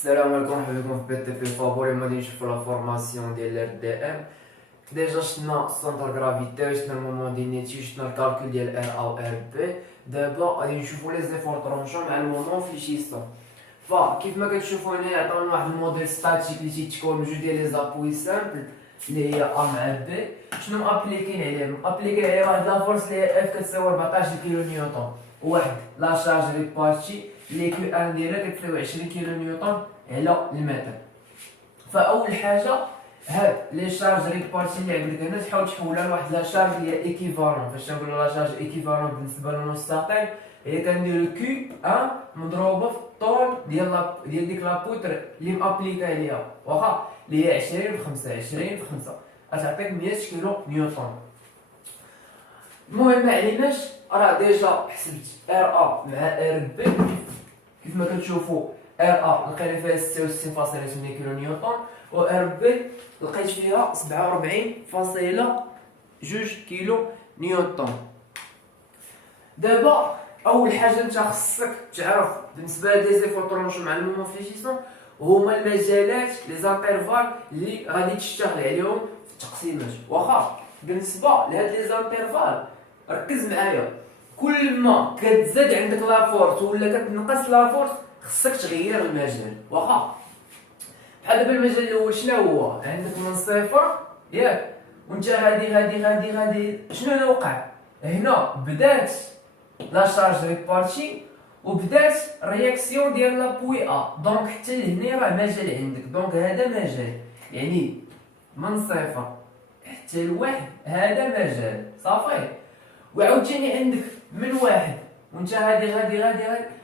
السلام عليكم، مرحبا بكم في بي تي بي فابور. اليوم غادي نشوفو لا فورماسيون ديال ار دي ام. ديجا شفنا سونتر غرافيتي، شفنا المومون دينيتي، شفنا الكالكول ديال ار ا و ار بي. دابا غادي نشوفو لي زيفور طرونشون مع المومون فليشيسون. فكيف ما كتشوفو هنا عطاونا واحد الموديل ستاتيك اللي تيتكون من جوج ديال لي زابوي سامبل اللي هي ا مع بي. شنو مابليكين عليه؟ مابليكين عليه واحد لا فورس اللي هي اف كتساوي 14 كيلو نيوتن، وواحد لا شارج ريبارتي اللي كيو ان ديالها كتساوي 20 كيلو نيوتن على المتر. فاول حاجه هاد لي شارج ريبارتي اللي عندك هنا تحاول تحولها لواحد لا شارج اللي هي ايكيفالون. فاش نقولوا لا شارج ايكيفالون بالنسبه للمستقيم هي كنديرو كيو ان مضروبه في الطول ديال ديك لابوتر اللي مابليكا عليها، واخا اللي هي 20 في 5 20 في 5 غتعطيك 100 كيلو نيوتن. المهم معليناش، راه ديجا حسبت ار ا مع ار بي. كيف ما كتشوفوا ار ا لقينا فيها 66.8 كيلو نيوتن، و ار بي لقيت فيها 47.2 كيلو نيوتن. دابا اول حاجه انت خصك تعرف بالنسبه لدي زيفور طرونشون مع المومون فليشيسون هما المجالات لي زانترفال اللي غادي تشتغل عليهم في التقسيمات. واخا بالنسبه لهاد لي زانترفال ركز معايا، كل ما كتزاد عندك لا فورس ولا كتنقص لا فورس خصك تغير المجال. واخا بحال دابا المجال الاول شنو هو؟ عندك من صفر ياك، وانت غادي شنو اللي وقع هنا؟ بدات لا شارج ريبارتي وبدات رياكسيون ديال لابوي ا، دونك حتى لهنا راه مجال عندك. دونك هذا مجال، يعني من صفر حتى لواحد هذا مجال صافي. وعاوتاني عندك من واحد وانت غادي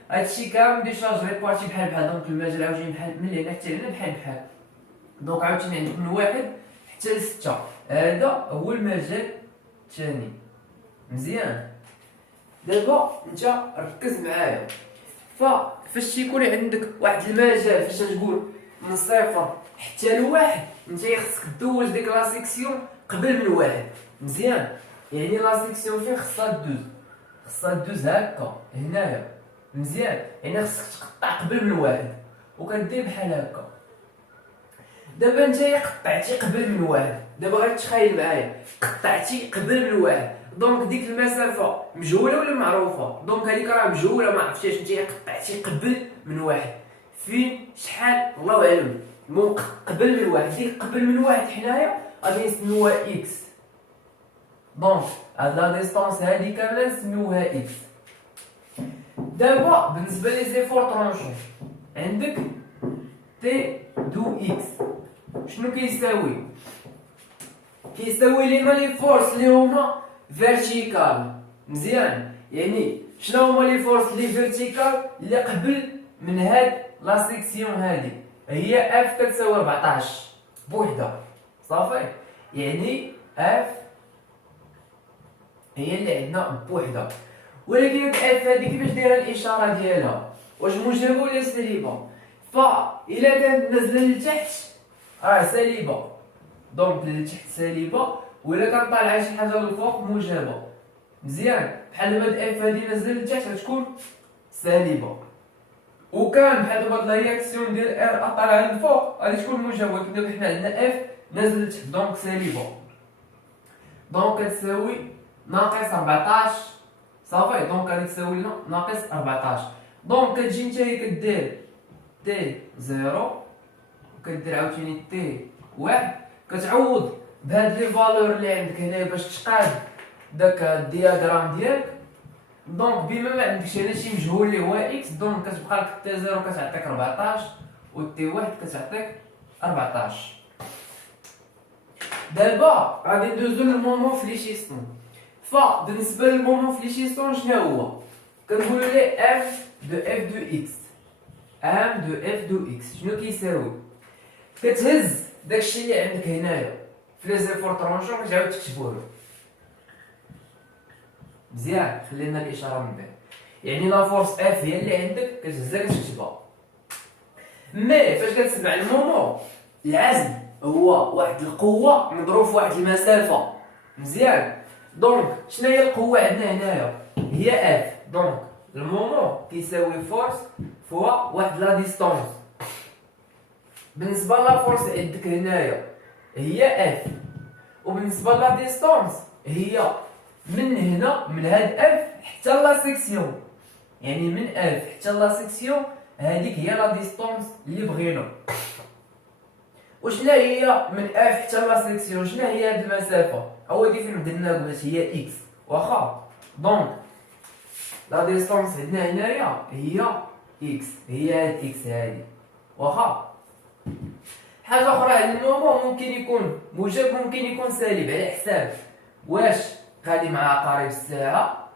هادشي كامل دي شارج ريبارتي بحال دونك المجال عاوتاني بحال من هنا حتى هنا بحال. دونك عاوتاني عندك من واحد حتى لستة، هذا هو المجال الثاني. مزيان، دابا انت ركز معايا. فاش تيكون عندك واحد المجال فاش تقول من صفر حتى لواحد، انت خصك دوز ديك لا سيكسيون قبل من واحد. مزيان، يعني لا سيكسيون فين خصها دوز هكا هنايا. مزيان، يعني خصك تقطع قبل من واحد وكدير بحال هكا. دابا نتايا قطعتي قبل من واحد، دابا غير تخيل معايا قطعتي قبل من واحد، دونك ديك المسافه مجهوله ولا معروفه؟ دونك هذيك راه مجهوله ما عرفتيش، نتايا قطعتي قبل من واحد فين شحال الله اعلم. المهم قبل من واحد، ديك قبل من واحد حنايا غادي نسميوها اكس. دونك هاد لا ديستونس هادي كامله نسميوها اكس. دابا بالنسبه لي زيفور طرونشون عندك تي دو اكس شنو كيساوي؟ كيساوي لينا لي فورس اللي هما فيرتيكال. مزيان، يعني شنو هما لي فورس لي فيرتيكال اللي قبل من هاد لا سيكسيون هادي؟ هي اف كتساوي 14 بوحده صافي، يعني اف هي اللي عندنا بوحده. ولكن هاد اف هادي كيفاش دايره الاشاره ديالها؟ واش موجبه ولا سالبه؟ فإلا كانت نازله لتحت راه سالبه، دونك لتحت سالبه، وإلا كانت طالعه شي حاجه للفوق موجبه. مزيان، بحال دابا هاد اف هادي نازله لتحت غتكون سالبه، وكان بحال دابا هاد لا رياكسيون ديال ار طالعه للفوق غادي تكون موجبه. ولكن دابا حنا عندنا اف نازله لتحت دونك سالبه، دونك كتساوي ناقص 14 صافي. دونك غادي تساوي لنا ناقص 14. دونك كتجي نتايا كدير تي زيرو وكدير عاوتاني تي واحد، كتعوض بهاد لي فالور اللي عندك هنايا باش تقاد داك الدياغرام ديالك. دونك بما ما عندكش هنا شي مجهول اللي هو اكس، دونك كتبقى لك تي زيرو كتعطيك 14 و تي واحد كتعطيك 14. دابا غادي ندوزو للمومون فليشيسون. فبالنسبه للمومون فليشيسون شنو هو؟ كنقولو ليه اف دو اكس. ام دو اف دو اكس شنو كيساوي؟ كتهز داكشي اللي عندك هنايا في لي زيفور طرونشون كتعاود تكتبوه. مزيان، خلينا الاشاره من بعد، يعني لا فورس اف هي اللي عندك كتهزها كتكتبها. مي فاش كتسمع المومون العزم هو واحد القوه مضروب في واحد المسافه. مزيان، دونك شنو هي القوه عندنا هنايا؟ هي اف. دونك المومون كيساوي فورس فوا واحد لا ديستونس. بالنسبه لا فورس عندك هنايا هي اف، وبالنسبه لا ديستونس هي من هنا من هاد اف حتى لا سيكسيون، يعني من اف حتى لا سيكسيون هذيك هي لا ديستونس اللي بغينا. وشنا هي من اف حتى لا سيكسيون؟ شنا هي هاد المسافه؟ اول فين درنا قلت هي اكس واخا. دونك لا ديستونس عندنا هنايا هي اكس، هي هاد اكس هادي واخا. حاجه اخرى على المومون ممكن يكون موجب ممكن يكون سالب على حساب واش غادي مع عقارب الساعه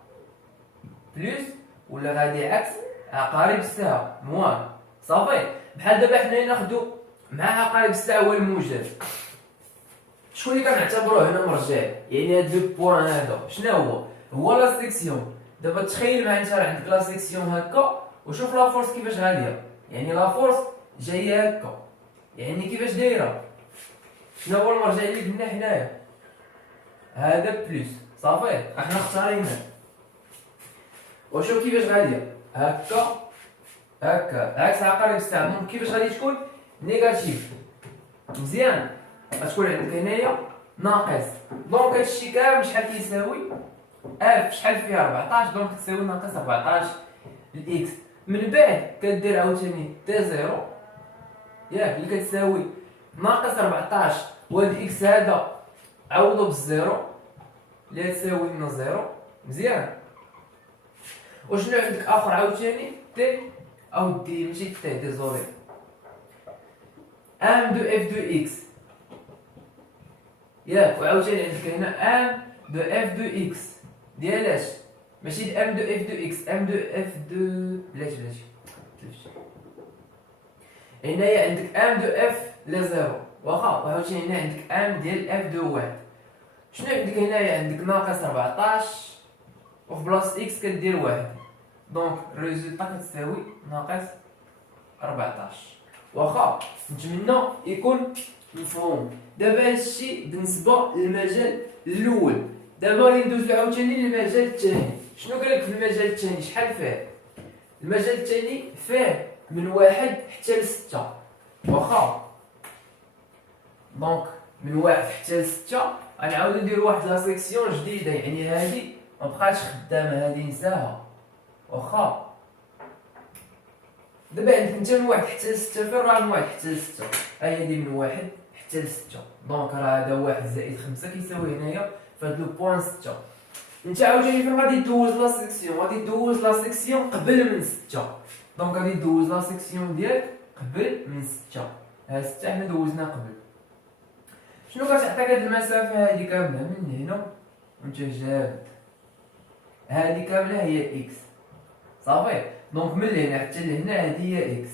بلس ولا غادي عكس عقارب الساعه موان. صافي بحال دابا حنا ناخدو مع عقارب الساعه هو الموجب، شكون اللي كنعتبروه هنا مرجع؟ يعني هاد لو بوان هذا شنو هو لا سيكسيون. دابا تخيل معايا انت راه عندك لا سيكسيون هكا وشوف لا فورس كيفاش غاديه، يعني لا فورس جايه هكا، يعني كيفاش دايره؟ شنو هو المرجع اللي قلنا حنايا؟ هذا بلس. صافي احنا اختاريناه وشوف كيفاش غاديه هكا هكا عكس عقارب الساعه. دونك كيفاش غادي تكون؟ نيجاتيف. مزيان غتكون عندك هنايا ناقص. دونك هادشي كامل شحال كيساوي؟ اف شحال فيها 14 دونك تساوي ناقص 14 الاكس. من بعد كدير عاوتاني تي زيرو ياك اللي كتساوي ناقص 14 وهاد اكس هذا عوضو بالزيرو اللي تساوي لنا زيرو. مزيان. وشنو عندك اخر عاوتاني؟ تي او دي ماشي تي ديزولي ام دو اف دو اكس ياك. وعاوتاني عندك هنا ام دو اف دو اكس ديالاش ماشي ام دو اف دو اكس، ام دو اف دو بلاتي هنايا عندك ام دو اف لا زيرو واخا. وعاوتاني هنا عندك ام ديال اف دو واحد. شنو عندك هنايا؟ عندك ناقص 14 وفي بلاصه اكس كدير واحد، دونك الريزولطا كتساوي ناقص 14 واخا. نتمنى يكون مفهوم. دابا هادشي بالنسبه للمجال الاول. دابا غادي ندوزو عاوتاني للمجال الثاني. شنو قالك في المجال الثاني؟ شحال فيه؟ المجال الثاني فيه من 1 حتى ل 6 واخا. دونك من 1 حتى ل 6 غنعاودو نديرو واحد لا سيكسيون جديده، يعني هادي مبقاتش خدامه، هادي نساها واخا. دابا عندك انت من 1 حتى ل 6 فين راه من 1 حتى ل 6؟ ها هي دي من 1 حتى ل 6. دونك راه هذا 1 زائد 5 كيساوي هنايا فهاد لو بوان 6. انت عاوتاني فين غادي دوز لا سيكسيون؟ غادي دوز لا سيكسيون قبل من 6. دونك غادي دوز لا سيكسيون ديالك قبل من 6. ها 6 حنا دوزنا قبل. شنو كتعطيك هاد المسافه هادي كامله من هنا وانت جاب هادي كامله هي اكس. صافي دونك من هنا حتى لهنا هادي هي اكس.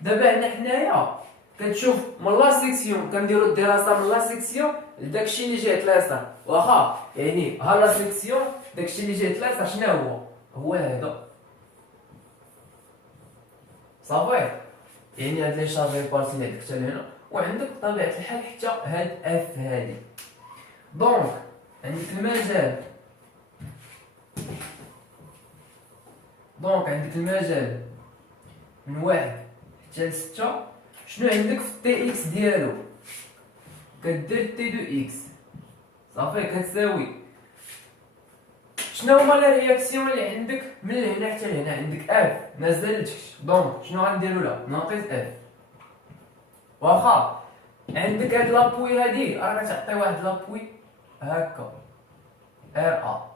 دابا هنا حنايا كتشوف من لا سيكسيون كنديرو الدراسه من لا سيكسيون لداكشي اللي جهه اليسار واخا. يعني ها لا سيكسيون داكشي اللي جهه اليسار شنو هو هذا. صافي يعني هاد لي شارجي بارتي اللي عندك حتى لهنا، وعندك بطبيعه الحال حتى هاد اف هادي. دونك عندك المجال، من 1 حتى ل 6. شنو عندك في تي اكس ديالو؟ كدير تي دو اكس صافي كتساوي شنو هما لي رياكسيون اللي عندك من هنا حتى لهنا؟ عندك اف نازله لتحت، دونك شنو غنديرو لها؟ ناقص اف واخا. عندك هاد لابوي هادي راه كتعطي واحد لابوي هكا ار ا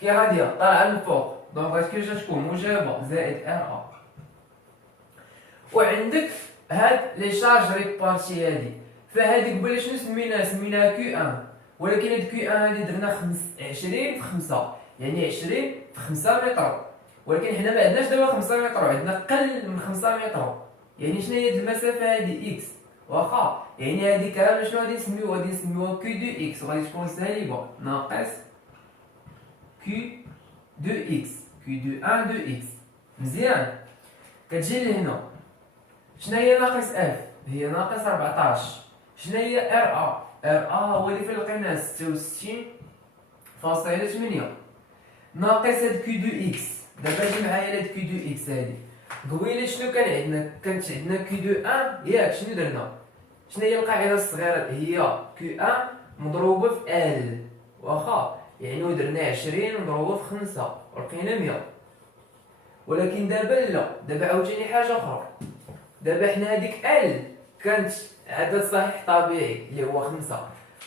كي غاديه طالعه للفوق، دونك غتكون شكون موجبه زائد ار ا. وعندك هاد لي شارج ريبارتي هادي، فهادي قبيله شنو سميناها كيو ان، ولكن هاد كيو ان هادي درنا 20 في 5 يعني 20 في 5 متر، ولكن حنا ما عندناش دابا 5 متر، عندنا قل من 5 متر. يعني شنو هي هاد المسافه هادي اكس واخا. يعني هادي كامل شنو غادي نسميوها؟ غادي نسميوها كيو دو اكس، وغادي تكون سالبه ناقص كيو دو اكس، كيو دو ان دو اكس. مزيان. كتجي لهنا شنو هي ناقص اف؟ هي ناقص 14. شنو هي ار ا؟ ار ا هو اللي فين لقيناه 66.8 ناقص هاد كيو دو اكس. دابا جي معايا هاد كيو دو اكس هادي، قبيله شنو كان عندنا؟ كانت عندنا كي دو ان ياك. شنو درنا؟ شنو هي القاعده الصغيره؟ هي كي ان مضروبه في ال، واخا يعني درنا 20 مضروبه في 5 ولقينا 100. ولكن دابا لا، دابا عاوتاني حاجه اخرى. دابا حنا هذيك ال كانت عدد صحيح طبيعي اللي هو 5،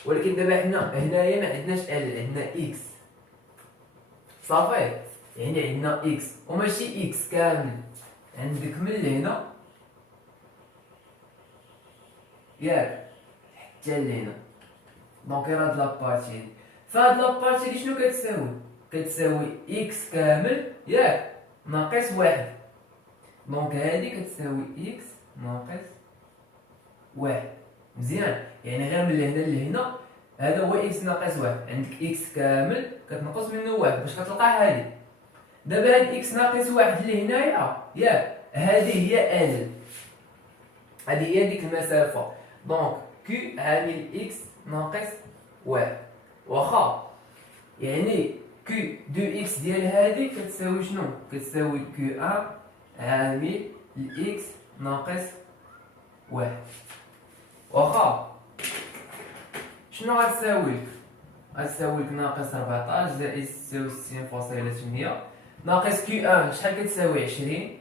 ولكن دابا حنا هنايا ما عندناش ال، عندنا اكس. صافي، يعني عندنا اكس وماشي اكس كامل. عندك من لهنا ياك حتى لهنا. دونك راه هاد لابارتي هادي، فهاد لابارتي هادي شنو كتساوي؟ كتساوي اكس كامل ياك ناقص واحد. دونك هادي كتساوي اكس ناقص واحد. مزيان، يعني غير من لهنا لهنا هذا هو اكس ناقص واحد. عندك اكس كامل كتنقص منه واحد باش كتلقى هادي. دابا هاد اكس ناقص واحد اللي هنايا ياك هادي هي ال، هادي هي ديك المسافة. دونك كي عامل اكس ناقص واحد، واخا يعني كي دو اكس ديال هادي كتساوي شنو؟ كتساوي كي ان عامل الاكس ناقص واحد، واخا شنو غتساوي لك؟ غتساوي لك ناقص 14 زائد 66.8 ناقص كي ان شحال كتساوي؟ 20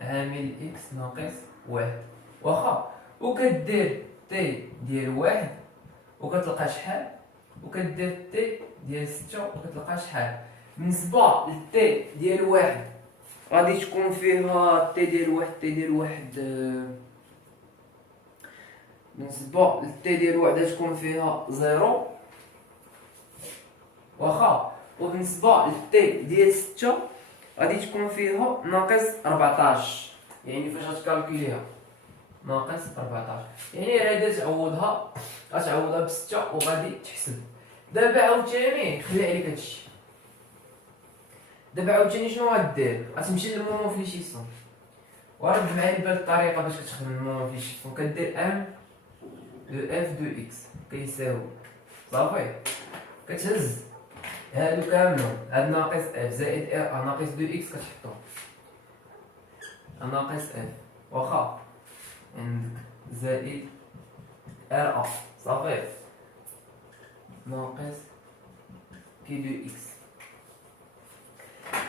عامل اكس ناقص واحد، واخا وكدير تي ديال واحد وكتلقى شحال، وكدير تي ديال 6 وكتلقى شحال. بالنسبة للتي ديال واحد غادي تكون فيها تي ديال واحد، تي ديال واحد بالنسبة للتي ديال واحد غتكون فيها 0، واخا وبالنسبة للتي ديال 6 غادي تكون فيها ناقص 14. يعني فاش غتكالكوليها ناقص 14، يعني غادي تعوضها ب6 وغادي تحسب. دابا عاوتاني خلي عليك هادشي. دابا عاوتاني شنو غدير؟ غتمشي للمونوفليشيسيون ورد معايا بهاد الطريقه باش كتخدم المونوفليشيسيون. كدير ان دو اف دو اكس كيساوي صافي، كتهز هادو كاملين، هاد ناقص اف زائد ار ناقص دو اكس كتحطهم ناقص اف، واخا عندك زائد ار ا صافي ناقص كي دو اكس.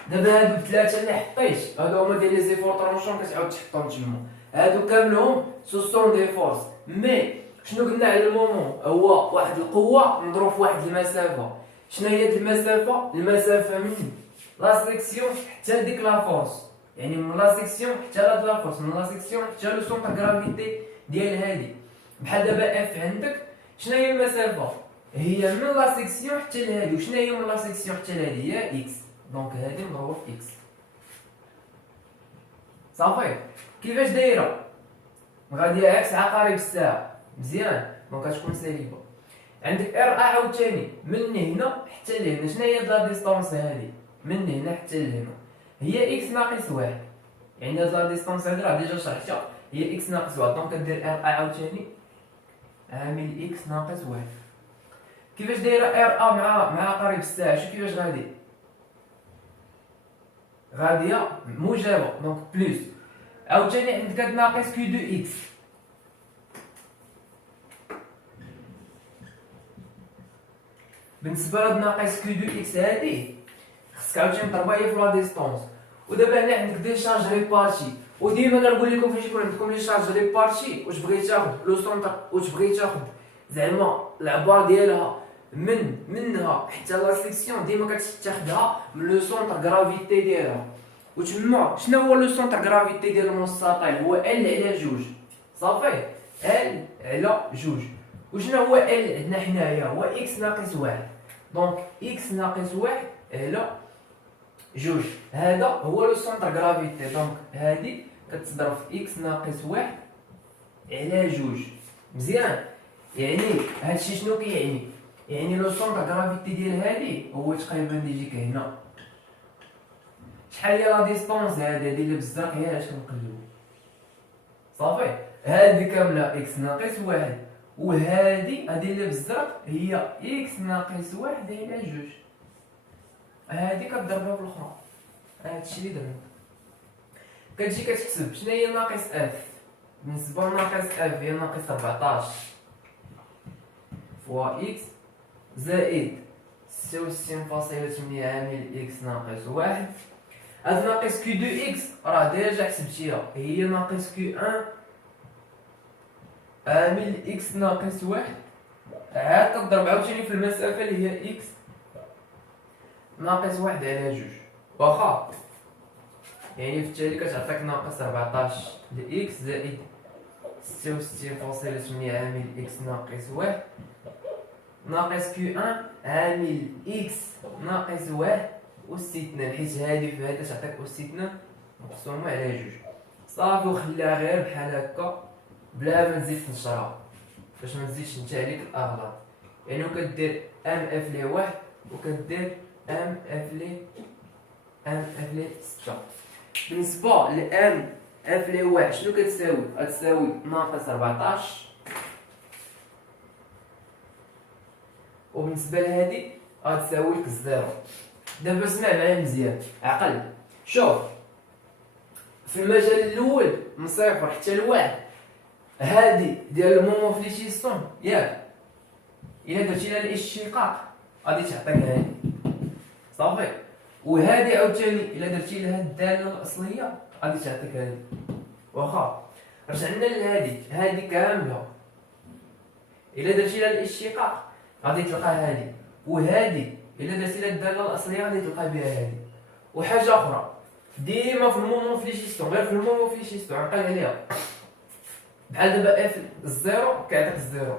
دابا هادو ثلاثه اللي حطيت هادو هما ديال لي زيفور طرونشون كتعاود تحطهم تما. هادو كاملهم سو سون دي فورس، مي شنو قلنا على المومون؟ هو واحد القوه مضروب في واحد المسافه. شنو هي هاد المسافه؟ المسافه من لا سيكسيون حتى لديك لا فورس، يعني من لا سيكسيون حتى لهاد لا فورس، من لا سيكسيون حتى لو سونتر غرافيتي ديال هادي. بحال دابا اف عندك شنو هي المسافه؟ هي من لا سيكسيون حتى لهادي. وشنو هي من لا سيكسيون حتى لهادي؟ هي اكس. دونك هادي مضروبه في اكس صافي. كيفاش دايره؟ غادي عكس عقارب الساعه. مزيان، دونك غتكون سالبه. عندك ار ا عاوتاني من هنا حتى لهنا. شنو هي لا ديستونس هادي؟ من هنا حتى لهنا هي اكس ناقص واحد، يعني هاد لا ديستونس هادي راه ديجا شرحتها، هي اكس ناقص واحد. دونك كدير ار ا عاوتاني عامل اكس ناقص واحد. كيفاش دايره ار ا مع عقارب الساعه؟ شوف كيفاش غاديه موجبه، دونك بلس. عاوتاني عندك هاد ناقص كي دو اكس، بالنسبه لهاد ناقص كي دو اكس هادي خصك عاوتاني تضربها هي في لا ديستونس. ودابا هنا عندك دي شارج ريبارتي، وديما كنقول لكم فاش يكون عندكم لي شارج ريبارتي واش بغيتي تاخد لو سونتر، واش بغيتي تاخد زعما العبار ديالها منها حتى لا سيكسيون، ديما كتاخدها من لو سونتر غرافيتي ديالها. وتما شنو هو لو سونتر غرافيتي ديال المستطيل؟ هو ال على جوج صافي، ال على جوج. وشنو هو ال عندنا حنايا؟ هو اكس ناقص واحد. دونك اكس ناقص واحد على جوج، هذا هو لو سونتر غرافيتي. دونك هادي كتضرب في اكس ناقص واحد على جوج. مزيان، يعني هادشي شنو كيعني؟ يعني لو سونتر غرافيتي ديال هادي هو تقريبا يجيك هنا. شحال هي لا ديستونس هادي اللي بالزرق هي علاش كنقلبو صافي. هادي كامله اكس ناقص واحد، وهادي اللي بالزرق هي اكس ناقص واحد على جوج. هادي كتضربها في الاخرى. هادشي اللي درنا كتجي كتحسب شنو هي ناقص اف. بالنسبه لناقص اف هي ناقص 14 فوا اكس زائد 66.8 عامل اكس ناقص واحد. هاد ناقص كيو دو اكس راه ديجا حسبتيها، هي ناقص كيو ان عامل اكس ناقص واحد. عاد كضرب عاوتاني في المسافه اللي هي اكس ناقص واحد على جوج، واخا يعني في التالي كتعطيك ناقص 14 لاكس زائد 66.8 عامل اكس ناقص واحد ناقص كيو ان عامل اكس ناقص واحد أس 2، حيت هادي في هادا تعطيك أس 2 مقسومة على جوج. صافي وخليها غير بحال هكا بلا ما تزيد تنشرها باش ما تزيدش نتا عليك الاغلاط. يعني كدير ام اف لي واحد وكدير ام اف لي 6. بالنسبة ل ام اف لي واحد شنو كتساوي؟ غتساوي ناقص 14، وبالنسبة لهادي غتساوي لك الزيرو. دابا اسمع معايا مزيان عقل. شوف في المجال الاول من صفر حتى لواحد هادي ديال الموموفليتيسيون ياك، الا درتي لها الاشتقاق غادي تعطيك هادي صافي. وهادي عاوتاني الا درتي لها الداله الاصليه غادي تعطيك هادي. واخا رجعنا لهادي، هادي كامله الا درتي لها الاشتقاق غادي تلقى هادي، وهادي الا درتي لها الداله الاصليه غادي تلقى بها هادي. وحاجه اخرى ديما في الموموفليتيسيون، غير في الموموفليتيسيون عقل عليها، بحال دابا اف الزيرو كيعطيك الزيرو،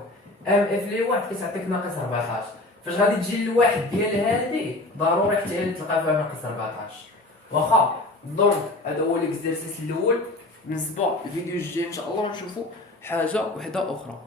ام اف لي واحد كتعطيك ناقص 14. فاش غادي تجي لواحد ديال هادي ضروري حتى هي تلقى فيها ناقص 14. واخا دونك هذا هو ليكزيرسيس الاول. بالنسبه للفيديو الجاي ان شاء الله نشوفوا حاجه وحده اخرى.